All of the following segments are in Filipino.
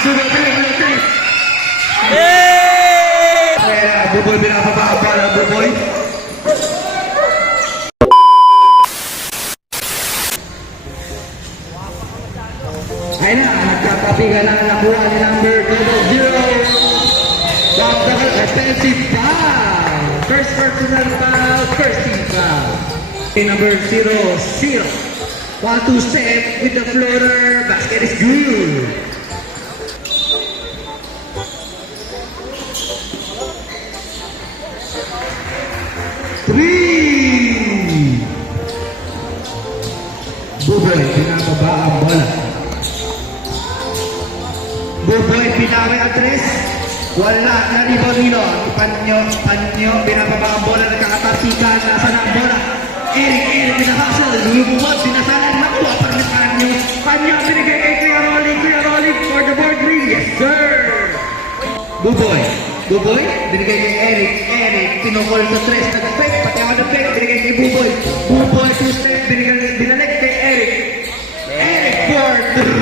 Sugat number 3. Buboy pinapababa ng Buboy. Ayun na, nagkakapigan na nakuha ni number 0. Double offensive foul. First personal foul, first team foul. Number 0. 1-2 set with the floater. Basket is good. Three. Buboy, pinababa ang bola. Buboy, pinawi ang tres. Wala, na-rebound nilo. Panyo, binababa ang bola. Nagkakatasikan, nasa na ang bola. Eric, pinahasal. Lumubot, pinasalan. Nakuha pa rin Panyo. Panyo, binigay kay Kuya Rolling for the board ring. Yes, sir. Buboy, binigay kay Eric, pinukol sa tres. Nag-fake, pati ako nag-fake. Binigay kay Buboy. Buboy, two-step, binalik kay Eric. Eric for 3.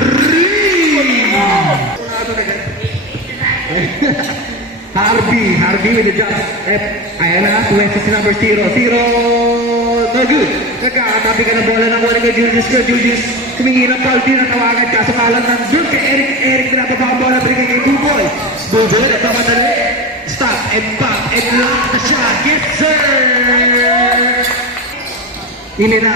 Harvey with the jump. Ayan na, 20 number 0. No good. Nagkakatabi ka ng bola ng wala kay Julius. Kumingi ng foul din ang tawagan. Kaso kalang ng doon kay Eric pinapaba ang bola. Binigay kay Buboy. Buboy, nagpapadali. Stop and pop and lock the shot. Yes, sir! Ini na.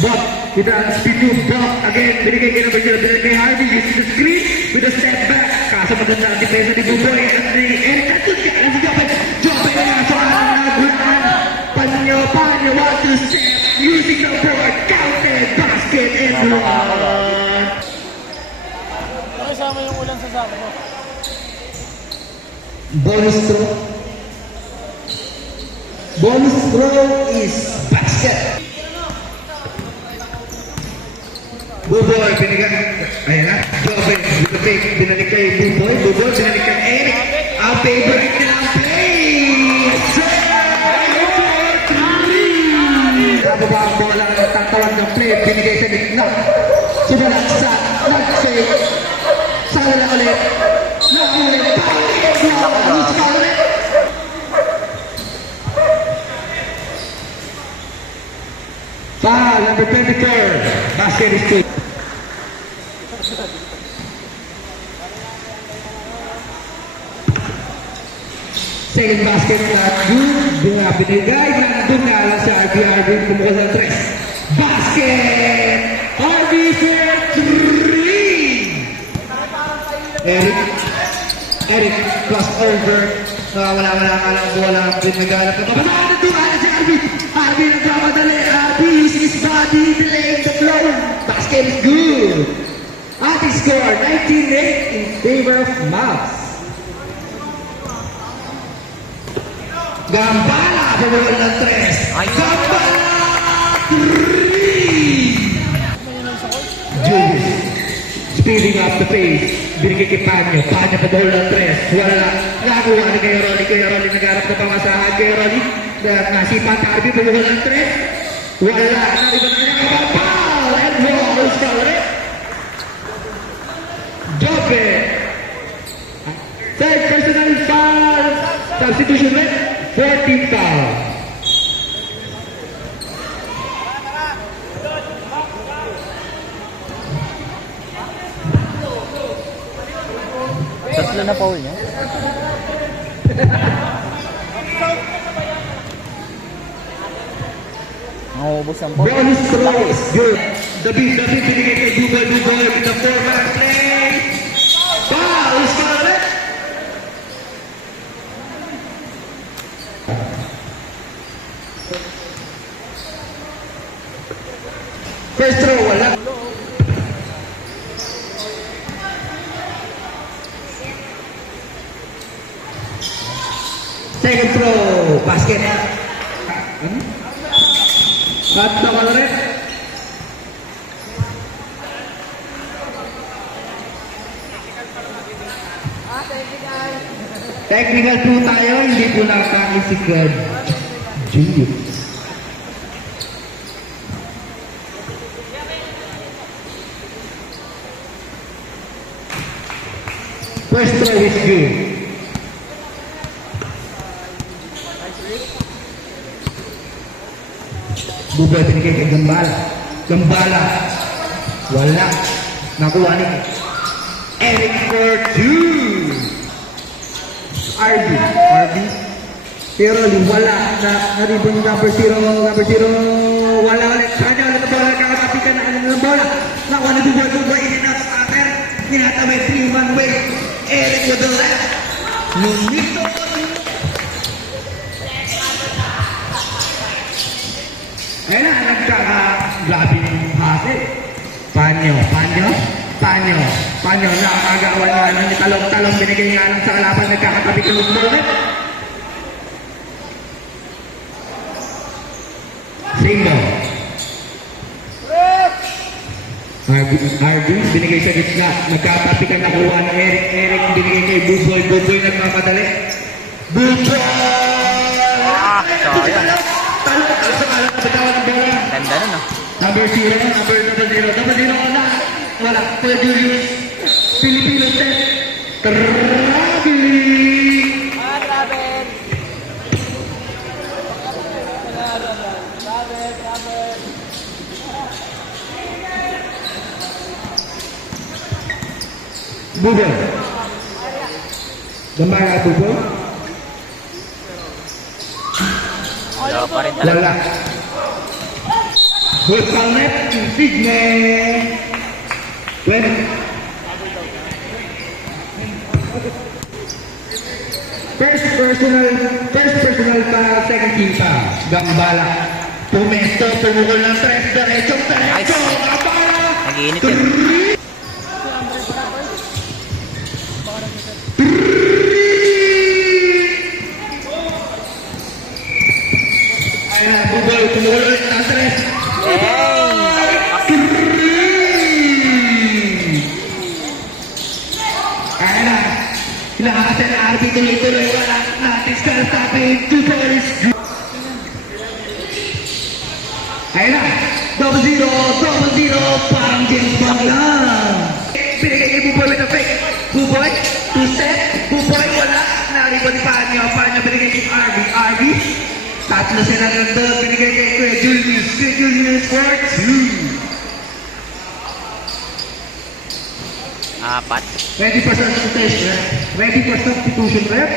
Block. Kita speed to block. Again, binigay kay number 0. Binigay kay Harvey. Using the screen with a step back. Kaso maganda ang depensa ni Buboy. At ni Eric. At Jopay na nga. So, Panyo, 1-2 set. Using the board. Counted. Basket and run. Nakisama yung ulang sasama mo. Bonus throw is basket. Buboy, binigay. Ayan na. Jopay, binalik kay Buboy, binalik kay Eric. Ang favorite nilang play. Nababa ang bola, tatawag ng play, binigay sa gitna. Sinalaksa, nag-shake. Sala na ulit. Naulit. Foul, number 24. Basket is good. Second basket na good. Binigay na nandun na lang sa RB kumukha ng tres. Basket! RB for 3! Eric, crossover. Wala ka lang bola. Naghanap ka. Babasaan na doon. Ano si RB? RB nagpapadali. RB using his body, delaying the flow. Basket is good. Ating score, 19-8 in favor of Mavs. Gambala, pabawal ng tres. Gambala, 3! Julius, speeding up the pace. Binigay kay Panyo pabawal ng tres. Wala, nakakuha ni Kuya Rolly, nagharap na pamasahan. Kuya Rolly, nasipa Tarbi, pabawal ng tres. Wala, nariban na nakapapal. And balls foul it. Joke. Third personal foul. Substitution rate. 14 foul. Tatlo na foul niya. Nakubos ang foul. Bonus throw is good. David binigay kay Buboy with the 4-man play. Foul is foul it. First throw, wala. Second throw, basket. Cut na ka rin. Technical po tayo, hindi po nakakain si God. Julius. First throw is good. Buboy, binigay kay Gambala. Gambala. Wala. Nakuha ni Eric for 2. RD. Pero wala. Na-rebound yung number 0. Number 0. Wala ulit. Kanya ulit ang bola. Kakatapikan na ng bola. Nakuha na Buboy. In and out sa ater. Tinatawid 3-1 way. Eric with the left. Lumito. Ayun na, nagkaka-grabe ng hase. Panyo, nakakagawa nga ng talong-talong, binigay nga lang sa kalaban, nagkakatabi ka ng ulit. Singo. RD, binigay sa gitna, nagkatabi ka nakuha ng Eric, binigay kay Buboy, nagmamadali. Buboy! Sayang. Talong sa kalang na bitawan ng bola. Ganda nun ah. Number 0, wala. Kuya Julius, Filipino set. Traveling. Buboy. Gambala at Buboy. Wala pa rin talaga. Wala. Hulkanet, Signe. First personal pa, second team pa. Gambala. Pumesto, tumukol ng tres, derecho. Nice. Gambala. Nag-iinit yun. Ayun na, Buboy, tumukol ulit ng tres. Ayun na, kinakasal na RB tuloy-tuloy, wala natin skaltapin, 2 points. Ayun na, 0-0, parang James Bond lang. Binigay kay Buboy with a fake. Buboy, 2 set, Buboy, wala. Naribon ni Panyo, binigay kay RB. Tatlo sila nandun, binigay kay Kuya Julius for 2. Apat. Ready for substitution rep?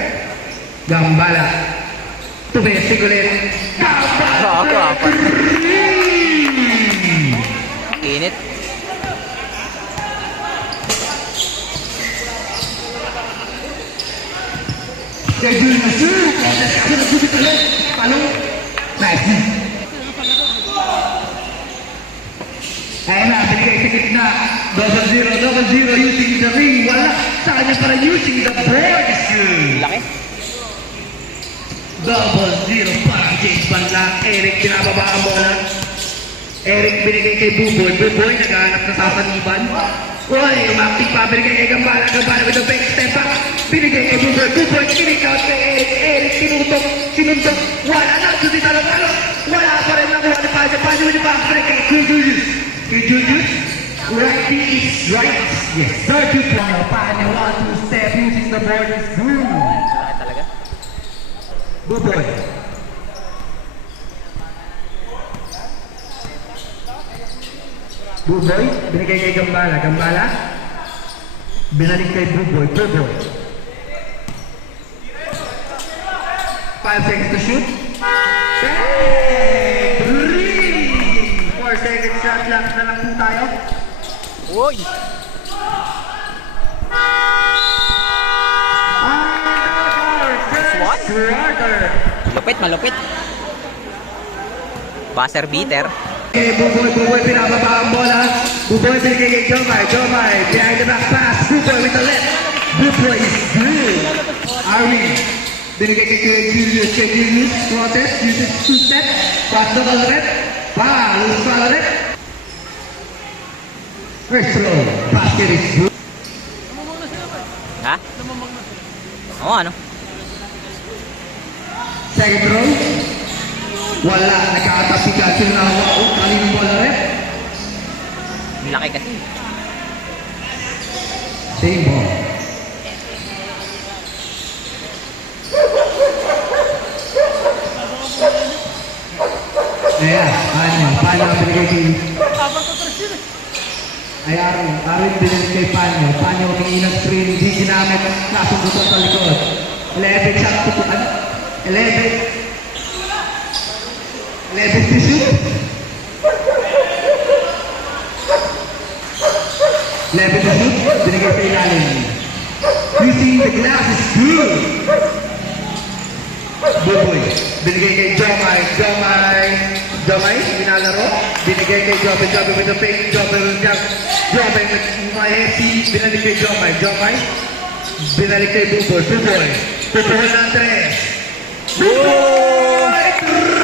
Gambala. Tumesig ulit. Gambala! Ako, apat. Init. Kay Julius, kasi nagubit ulit. Palong. Nice. Ayun na, binigay sa gitna. 0-0 using the ring. Wala. Sa kanya para using the boards. Laki. 0-0 parang James Bond lang. Eric, pinababa ang bola. Eric, binigay kay Buboy. Buboy, naghahanap na sasaniban. Uy, umakting pa. Binigay kay Gambala. Gambala with the back step back. Binigay kay Buboy. Buboy, kinig-out kay Eric. Eric, sinuntok. Wala na. Susi talo-talo. Wala pa rin nakuha ni Panyo. Panyo with the back break kay Julius. Righty is right. Yes, sir. 2 point. Panyo, 1-2 step using the board is good. Laki talaga. Buboy. Buboy, binigay kay Gambala. Gambala, binalik kay Buboy. 5 seconds to shoot. 4 seconds shot lang na lang po tayo. Uy! What? Lupit, malupit. Buzzer beater. Buboy, pinababa ang bola. Buboy, binigay kay Jomay, behind the back pass. Buboy with the left. Buboy is good. Arwin, binigay kay Julius, protest, uses 2 step. Pass na ba ulit? Lulus pa ulit. First throw, basket is good. Ha? Oo, ano? Second throw, wala, nakakatapi ka. Sinawa, kaling bola rin. Laki kasi. Same ball. Panyo ang binigay kay... Ay, Arwin binigay kay Panyo. Panyo humingi ng screen, hindi ginamit, nasundutan sa likod. 11 shot to 11 to shoot. 11 to shoot, binigay sa ilalim. Using the glass is good. Buboy, binigay kay Jomay, binalaro. Binigay kay Jomay with the fake, Jomay with Mahesi, binalik kay Jomay, binalik kay Buboy ng 3. Buboy,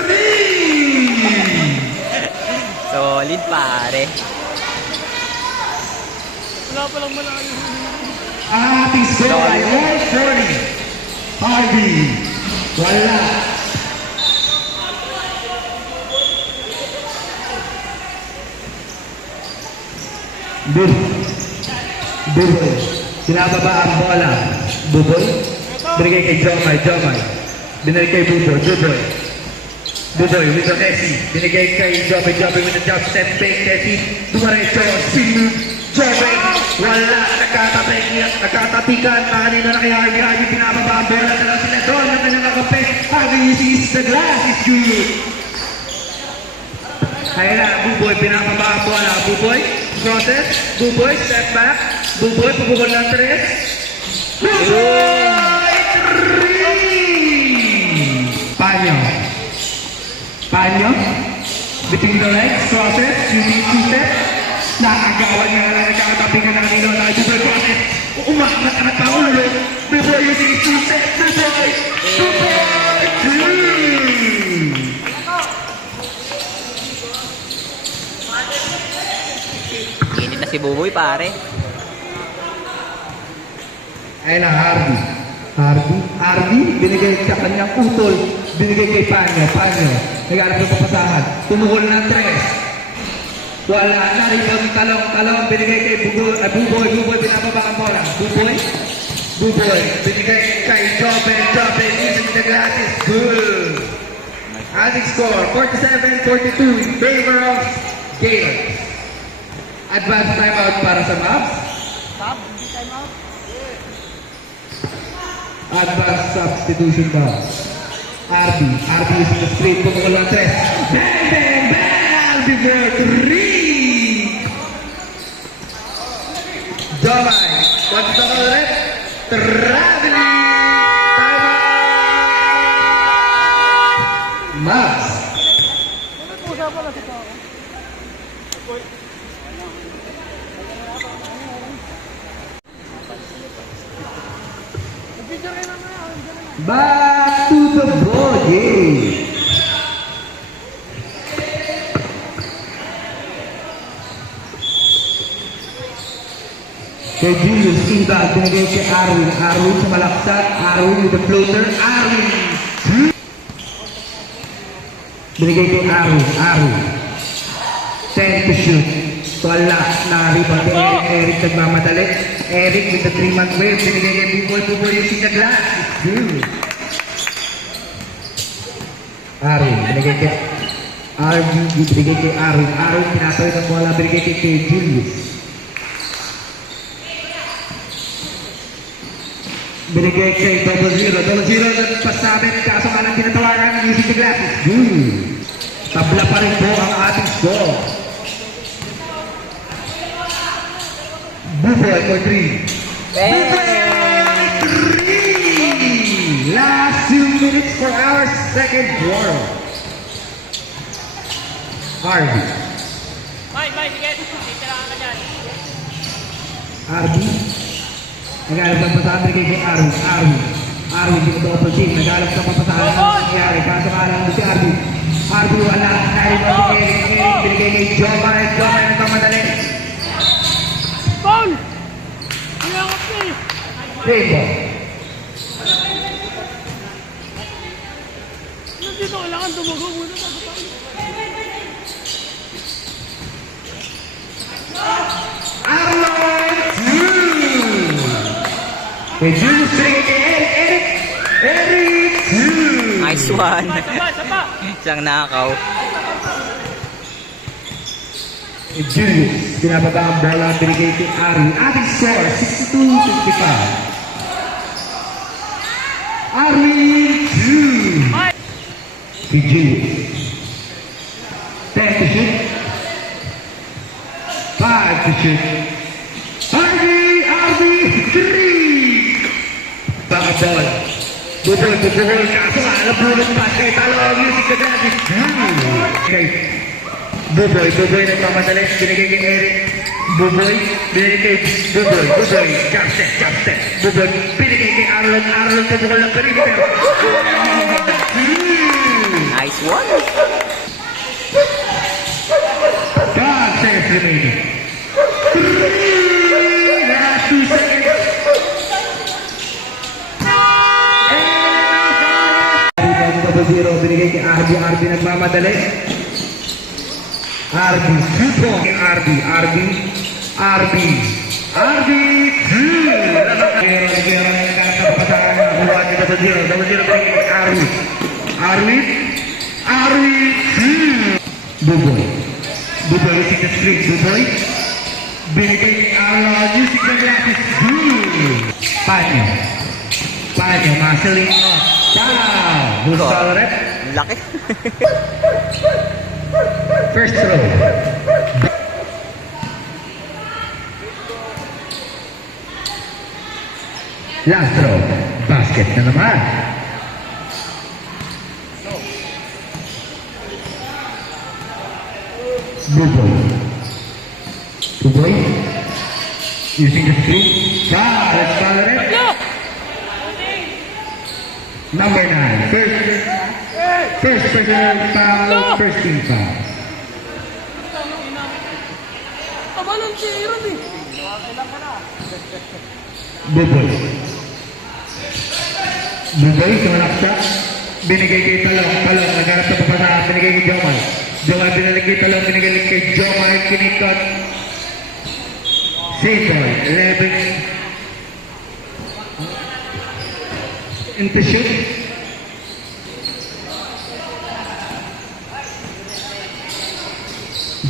3! Solid pare. Wala pa lang malayo. Ang ating score ay 140. Harvey, wala. Buboy, sinababa ang bola. Buboy, binigay kay Jomay. Binigay kay Buboy with the Messi. Binigay kay Jomay with the jump step fake. Messi, dumaretso, sinunod. Jomay, wala, nakatapikan. Kanina na kay Harvey, pinababa ang bola. Dala sila doon, ang kanyang nakape. Harvey sees the glass, is good. Kaya na, Buboy, pinababa ang bola. Buboy, process. Buboy, step back. Buboy, pabukol ng 3. Buboy, 3! Panyo, between the legs, process, shooting 2 steps. Nakagawan niya na lang, nagkakatabi ka na kanino na Buboy process. Umakat ang paulo. Buboy using 2 steps. Buboy, 2! Init na si Buboy pare. Ayun na, Harvey, binigay sa kanyang utol. Binigay kay Panyo. Nag-arap ng papasahan. Tumukol ng 3. Wala na rin ang talong. Binigay kay Buboy, pinababa ang bola. Buboy, binigay kay Jobel, using the glasses. Good. Ating score, 47-42 in favor of Gale. Advance timeout para sa Mavs. Advance substitution box. RB using the straight pumukol ng 3. Bang! Before 3! Jomay, what's the call ulit? Traveling! Timeout! Max! Usapan na si Pao. Back to the ball game! Kay Julius Inga, binigay kay Arwin sa malaksak. Arwin with the floater. Binigay kay Arwin 10 to shoot. Wala, na-rebound kay Eric nagmamadali. Eric with the 3-man wave. Binigay kay Buboy using the glass. It's good. Arwin, binigay kay Arwin. Arwin, pinatawid ang bola. Binigay kay Julius. Binigay kay double zero nagpasabit kaso ka lang tinatawaran using the glasses. Good. Tabla pa rin po ang ating score. Buboy for 3. Buboy 3! Last 2 minutes for our second quarter. Harvey. Bye, sige. Titirahan ka dyan. Harvey. Nag-alap ng pasahan kay Arwin, di ko double team. Nag-alap ng pasahan na nangyari. Kaso kaalang mo si Arwin. Arwin wala. Naiwan si Eric, binigay kay Jomay nagmamadali. Paul! Hiyakap niya eh. Rainbow. Nandito kailangan tumago muna bago tayo. Arnold! Kay Julius, binigay kay Eric! Nice one. Sapa! Isang nakaw. Julius, binababa ang bola, binigay kay Ari. Ating score, 62-65. Ari, 2. Si Julius. 10 to shoot. 5 to shoot. Ari, 3. Baka ball. Buboy, kaso alam bulong pa kay Talong, music na gratis. Okay. Buboy nagmamadali, binigay kay Eric. Buboy, binigay kay Buboy, jump step. Buboy, binigay kay Arlon, pabukol ng perimeter. Nice one. 5 seconds remaining. 3, last 2 seconds. Zero, binigay kay RB nagmamadali. RB, 2 point kay RB, 2. Rivera na nagkakasama pa sa buwan ni double zero binigay kay RB, 2. Buboy, using the screen, Buboy. Binigay kay Arlon, using the glasses, 2. Panyo, muscling off. Wow! Who's foul rep? Laki. First throw. Last throw. Basket na naman. Buboy. Using the screen. Foul! It's foul rep. Number 9. First personal foul. First team foul. Tama ng Aaron eh. Buboy, sumalak siya. Binigay kay Talong, nagharap sa papasahan, binigay kay Jomar, binalik kay Talong, binigay kay Jomar, kinikot. Simple, 11. Into shoot.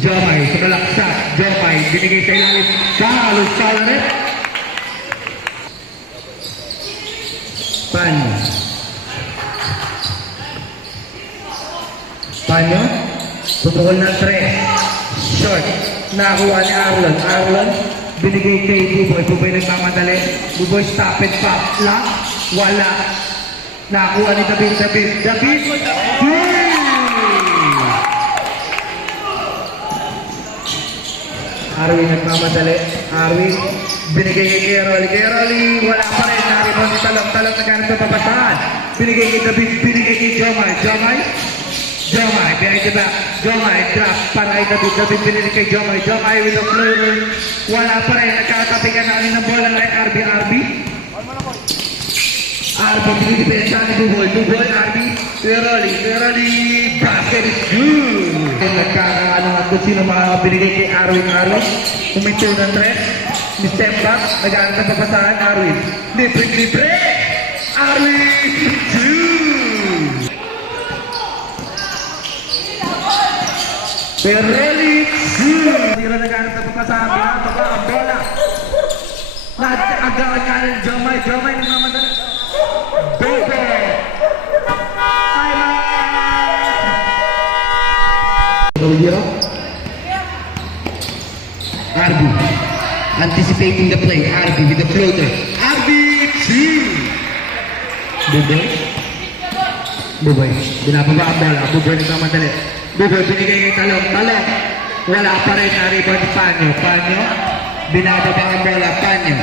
Jomar, sumalak siya. Jomar, binigay sa ilalim. Foul ulit. Panyo, pupukol ng 3. Short, nakakuha ni Arlon, binigay kay Buboy nagmamadali. Buboy stop and pop, lock, wala. Nakakuha ni David. Arwin nagmamadali. Binigay kay Keroli, wala pa rin. Naribon si Talong naghanap sa papasahan. Binigay kay David, binigay kay Jomay, behind the back. Jomay, drop para kay David binigay kay Jomay with the floater. Wala pa rin. Nagkakatabi ka na ng bola kay RB. Binidepensa ni Buboy, RB. Keroli, basket is good. Nagkakaano nga kung sino mga binigay kay Arwin. Kuminto ng 3. Step back, naghanap sa papasahan, Arwin. Libre. Arwin, 2. Keroli, 2. Sira naghanap sa papasahan, binababa ang bola. Nag-agawan ka ng Jomay nagmamadali. Bobo! RB anticipating the play. RB with the floater. RB 2. Buboy. Binababa ang bola. Buboy nagmamadali. Buboy binigay kay Talong. Wala pa rin. Naribon Panyo. Binababa ang bola. Panyo.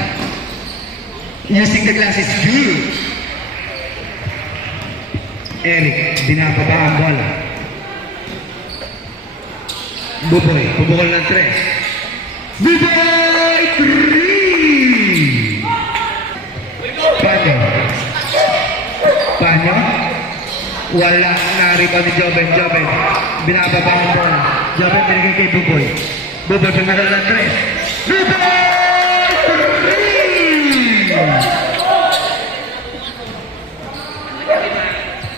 Using the glasses. Good. Eric. Binababa ang bola. Buboy. Pabukol ng 3. Buboy! 3! Panyo. Wala. Narito ni Joben. Binababa ang bola. Joben binigay kay Buboy. Pabukol ng 3. Buboy! 3!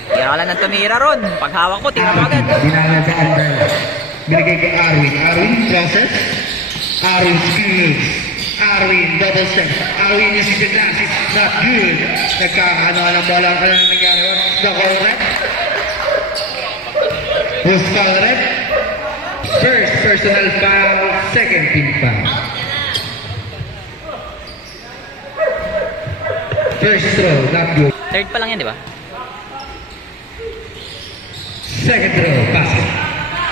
Tira ka lang ng tumira ron. Paghawak ko, tira mo agad. Binala sa umbrella. Binigay kay Arwin. Arwin, process. Arwin, skill moves. Arwin, double step. Arwin is the glass. It's not good. Nagkakaano ng bola. Ano nangyari? The call red. Who's call red? First personal foul. Second team foul. First throw, not good. Third pa lang yan, di ba? Second throw, basket.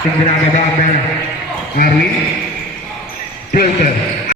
Ang ginagawa na Arwin. Floater.